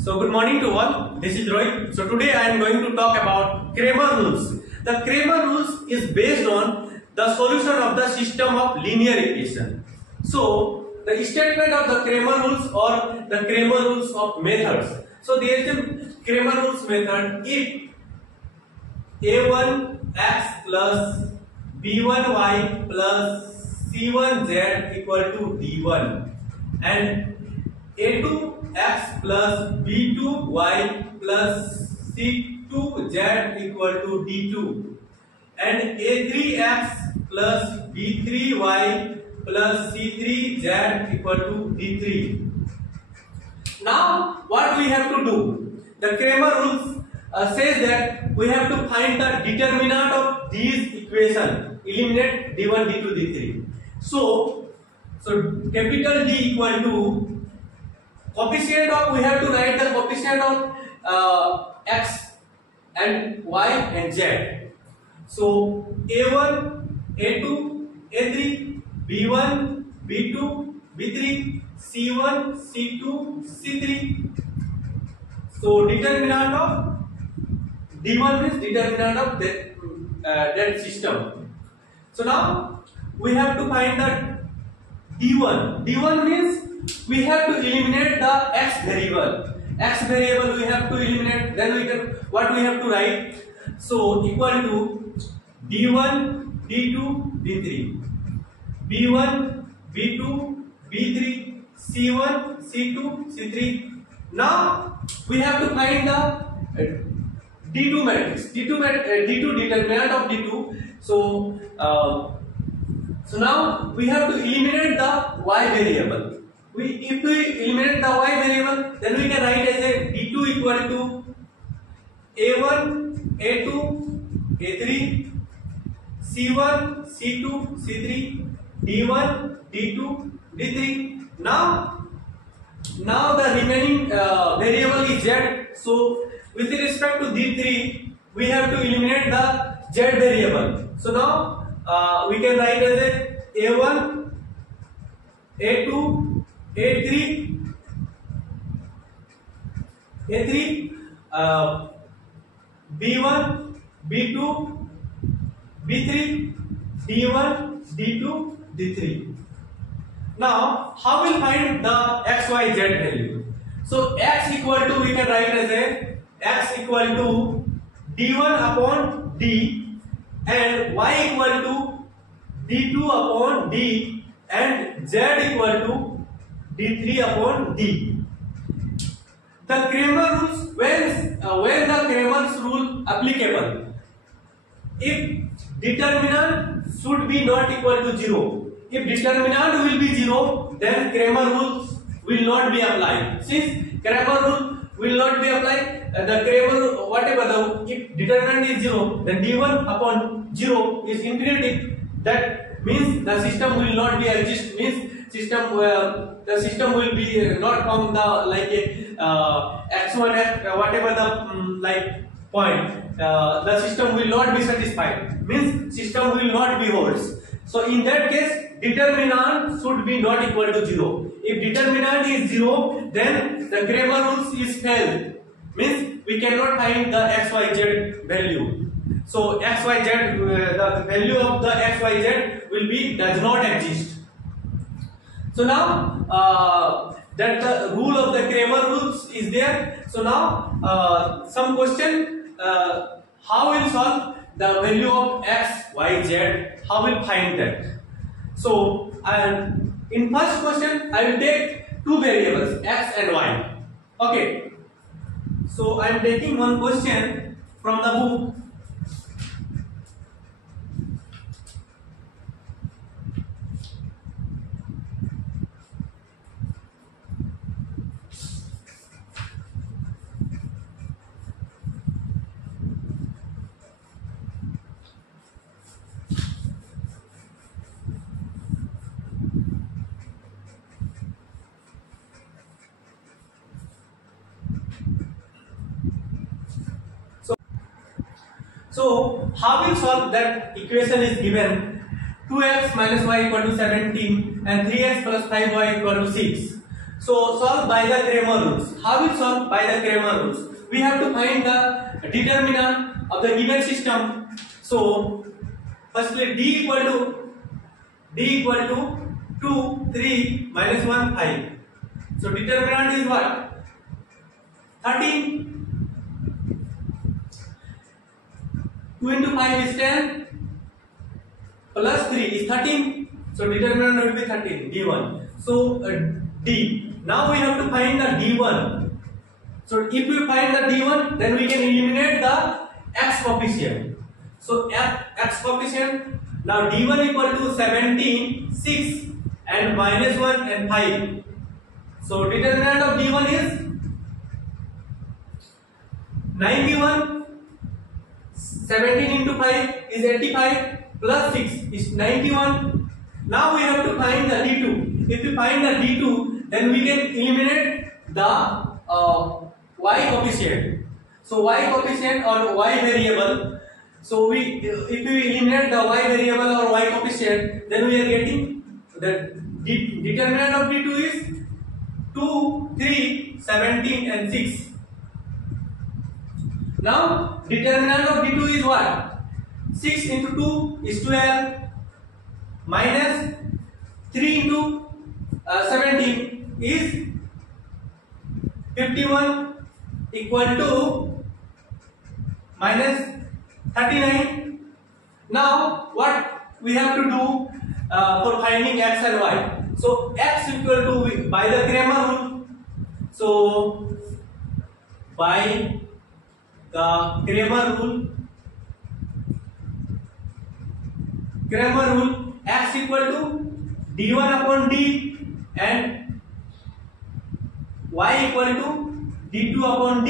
So good morning to all. This is Rohit. So today I am going to talk about Cramer rules. The Cramer rules is based on the solution of the system of linear equation. So the statement of the Cramer rules or the Cramer rules of methods. So there is a Cramer rules method if a1x plus b1y plus c1z equal to d1 and a2x plus b2y plus c2z equal to d2 and a3x plus b3y plus c3z equal to d3. Now what we have to do? The Cramer rules says that we have to find the determinant of these equations, eliminate d1, d2, d3. So capital D equal to coefficient of, we have to write the coefficient of x and y and z. So a1, a2, a3, b1, b2, b3, c1, c2, c3. So determinant of d1 means determinant of that system. So now we have to find the d1. d1 means we have to eliminate the x variable. X variable we have to eliminate. Then we can, what we have to write? So equal to d1, d2, d3, b1, b2, b3, c1, c2, c3. Now we have to find the d2 matrix. d2 determinant of d2. So now we have to eliminate the y variable. If we eliminate the y variable, then we can write as a d2 equal to a1, a2, a3, c1, c2, c3, d1, d2, d3. Now the remaining variable is z. So with respect to d3, we have to eliminate the z variable. So now we can write as a1, a2, a3, b1, b2, b3, d1, d2, d3. Now how will find the x, y, z value? So x equal to, we can write as a x equal to d1 upon d and y equal to d2 upon d and z equal to d3 upon d. The Cramer rules, when the Cramer's rule applicable, if determinant should be not equal to 0. If determinant will be 0, then Cramer rules will not be applied. Since Cramer rule will not be applied, the Cramer, whatever if determinant is 0, then d1 upon 0 is infinitive. That means the system will not be exist. Means the system will be not from the like a x1 whatever the point. The system will not be satisfied. Means system will not be holds. So in that case, determinant should be not equal to 0. If determinant is 0, then the Cramer rules is failed. Means we cannot find the x, y, z value. So x, y, z, the value of the x, y, z will be does not exist. So now that the rule of the Cramer rules is there. So now some question, how will solve the value of x, y, z? How will find that? So in first question I will take two variables x and y. Okay. So I am taking one question from the book. So how we solve that equation is given 2x minus y equal to 17 and 3x plus 5y equal to 6. So solve by the Cramer rules. How we solve by the Cramer rules? We have to find the determinant of the given system. So firstly d equal to 2, 3, minus 1, 5. So determinant is what? 13. 2 into 5 is 10 plus 3 is 13. So determinant will be 13, d1. So d. Now we have to find the d1. So if we find the d1, then we can eliminate the x coefficient. So x coefficient, now d1 equal to 17, 6 and minus 1 and 5. So determinant of d1 is 91. 17 into 5 is 85 plus 6 is 91. Now we have to find the d2. If we find the d2, then we can eliminate the y coefficient. So y coefficient or y variable. So if we eliminate the y variable or y coefficient, then we are getting the determinant of d2 is 2, 3, 17 and 6. Now determinant of d2 is what? 6 into 2 is 12 minus 3 into 17 is 51 equal to minus 39. Now what we have to do for finding x and y? So x equal to by the Cramer rule. So by the Cramer rule, x equal to d1 upon d and y equal to d2 upon d.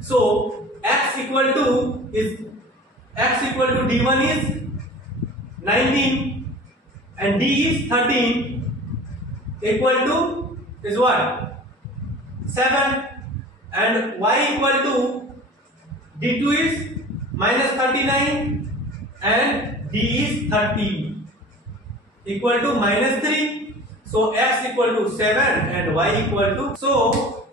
So x equal to d1 is 19 and d is 13 equal to is what? 7. And y equal to d2 is minus 39 and d is 13 equal to minus 3. So x equal to 7 and y equal to, so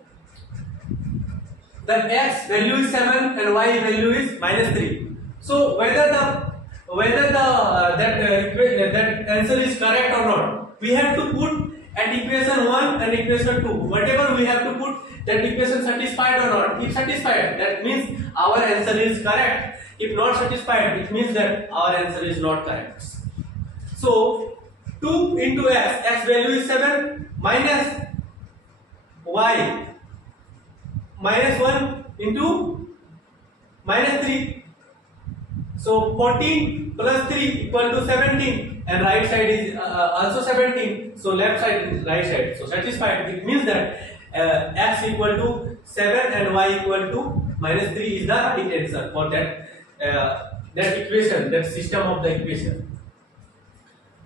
the x value is 7 and y value is minus 3. So whether that answer is correct or not, we have to put at equation 1 and equation 2. Whatever we have to put, that equation satisfied or not. If satisfied, that means our answer is correct. If not satisfied, it means that our answer is not correct. So 2 into x value is 7 minus y minus 1 into minus 3. So 14 plus 3 equal to 17 and right side is also 17. So left side is right side. So satisfied. It means that x equal to 7 and y equal to minus 3 is the right answer for that equation, that system of the equation.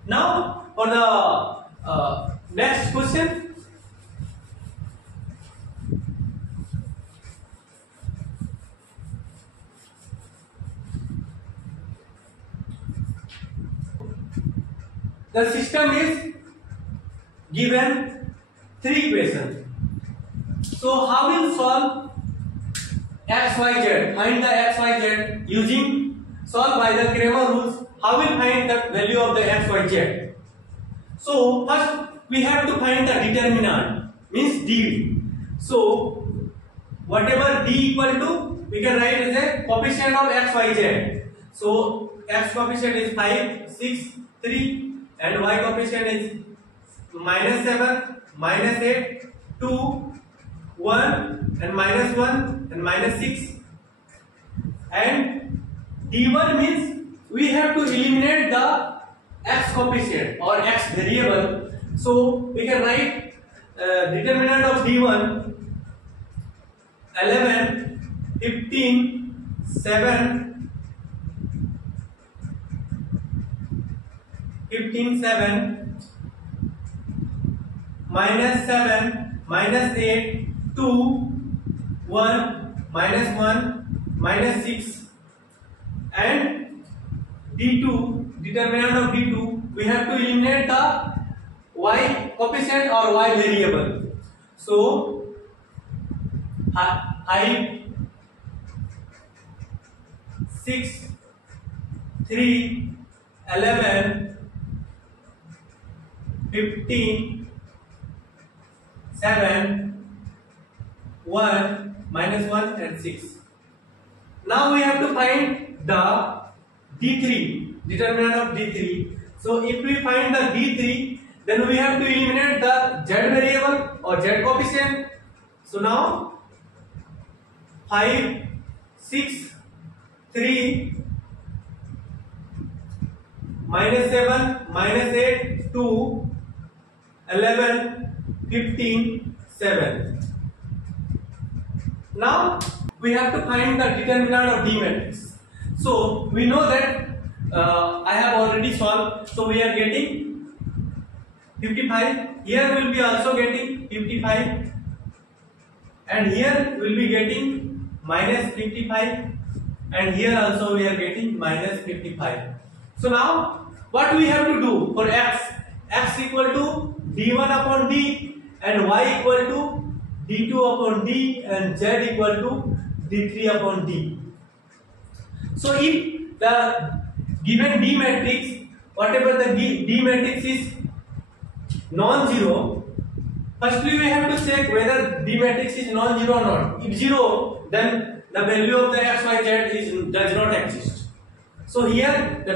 Now for the next question. The system is given 3 equations. So how will solve x, y, z? Find the x, y, z using solve by the Cramer rules. How will find the value of the x, y, z? So first we have to find the determinant, means d. So whatever d equal to, we can write as a coefficient of x, y, z. So x coefficient is 5, 6, 3 and y coefficient is minus 7, minus 8, 2, 1 and minus 1 and minus 6. And d1 means we have to eliminate the x coefficient or x variable. So we can write determinant of d1 11, 15, 7, 15, 7, minus 7, minus 8, 2, 1, minus 1, minus 6, and d2, determinant of d2, we have to eliminate the y coefficient or y variable. So 5, 6, 3, 11, 15, 7, 1, minus 1 and 6. Now we have to find the D3, determinant of D3. So if we find the D3, then we have to eliminate the z variable or z coefficient. So now 5, 6, 3, minus 7, minus 8, 2, 11, 15, 7. Now we have to find the determinant of D matrix. So we know that I have already solved. So we are getting 55. Here we will be also getting 55, and here we will be getting minus 55, and here also we are getting minus 55. So now what we have to do for x? X equal to d1 upon d, and y equal to d2 upon d, and z equal to d3 upon d. So if the given D matrix, whatever the D matrix is non-zero, firstly we have to check whether D matrix is non-zero or not. If zero, then the value of the x, y, z does not exist. So here the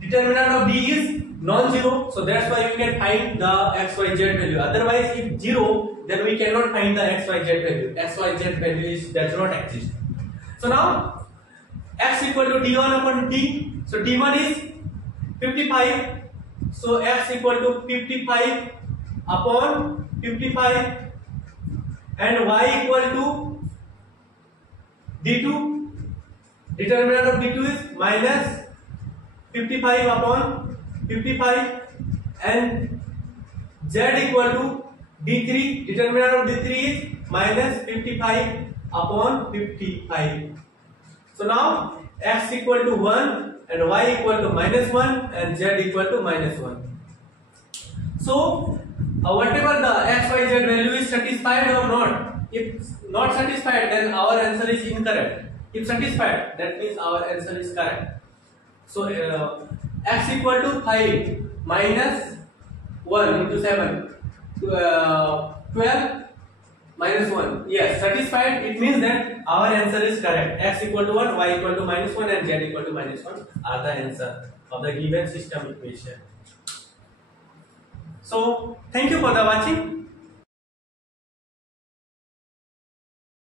determinant of D is non-zero, so that's why we can find the x, y, z value. Otherwise, if zero, then we cannot find the x, y, z value. X, y, z value does not exist. So now x equal to d1 upon d. So d1 is 55. So x equal to 55 upon 55, and y equal to d2. Determinant of d2 is minus 55 upon 55, and z equal to d3. Determinant of d3 is minus 55 upon 55. So now x equal to 1, and y equal to minus 1, and z equal to minus 1. So whatever the x, y, z value is satisfied or not. If not satisfied, then our answer is incorrect. If satisfied, that means our answer is correct. So x equal to 5 minus 1 into 7, 12 minus 1. Yes, satisfied. It means that our answer is correct. X equal to 1, y equal to minus 1, and z equal to minus 1 are the answer of the given system equation. So thank you for the watching.